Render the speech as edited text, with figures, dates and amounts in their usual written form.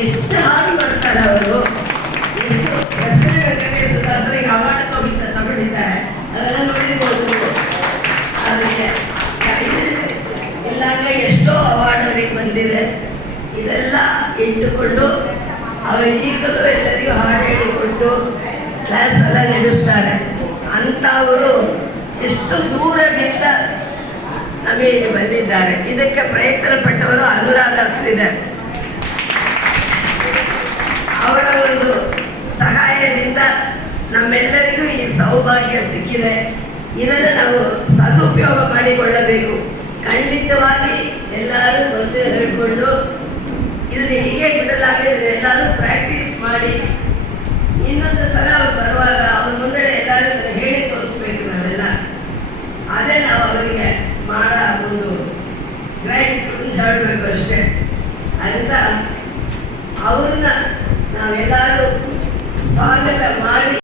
ಎಷ್ಟು ಹಾಡು ಮಾಡ್ತಾರೆ ಅವರು, ಎಷ್ಟು ಹೆಸರಿಗೆ ಅವಾರ್ಡ್ ತಗೊಂಡಿದ್ದಾರೆ, ಅದೆಲ್ಲ ನೋಡಿರ್ಬೋದು. ಅದಕ್ಕೆ ಇಲ್ಲಾಂಗ ಎಷ್ಟೋ ಅವಾರ್ಡ್ ಅವರಿಗೆ ಬಂದಿದೆ. ಇದೆಲ್ಲ ಇಟ್ಟುಕೊಂಡು ಅವರು ಈಗಲೂ ಎಲ್ಲರಿಗೂ ಹಾಡು ಹೇಳಿಕೊಟ್ಟು ಕ್ಲಾಸ್ ಎಲ್ಲ ನಡೆಸ್ತಾರೆ. ಅಂಥವರು ಎಷ್ಟು ದೂರದಿಂದ ನಮಗೆ ಬಂದಿದ್ದಾರೆ. ಇದಕ್ಕೆ ಪ್ರಯತ್ನ ಪಟ್ಟವರು ಅನುರಾಧ ಶ್ರೀಧರ್ ಅವರ ಒಂದು ಸಹಾಯದಿಂದ ನಮ್ಮೆಲ್ಲರಿಗೂ ಈ ಸೌಭಾಗ್ಯ ಸಿಕ್ಕಿದೆ. ಇದನ್ನು ನಾವು ಸದುಪಯೋಗ ಮಾಡಿಕೊಳ್ಳಬೇಕು. ಖಂಡಿತವಾಗಿ ಎಲ್ಲರೂ ಬಂದು ಹೇಳ್ಕೊಂಡು ಇದನ್ನು ಹೀಗೆ ಬಿಡಲಾಗಿದೆ. ಎಲ್ಲರೂ ಪ್ರಾಕ್ಟೀಸ್ ಮಾಡಿ ಇನ್ನೊಂದು ಸಲ ಅವ್ರು ಬರುವಾಗ ಅವ್ರ ಮುಂದೆ ಎಲ್ಲರೂ ಹೇಳಿ ತೋರಿಸ್ಬೇಕು. ನಾವೆಲ್ಲ ಅದೇ ನಾವು ಅವರಿಗೆ ಮಾಡೋ ಒಂದು ಗ್ರ್ಯಾಟಿಟ್ಯೂಡ್ ಹೇಳಬೇಕು ಅಷ್ಟೇ. ಅದರಿಂದ ಅವ್ರನ್ನ ನಾವೆಲ್ಲರೂ ಸ್ವಾಗತ ಮಾಡಿ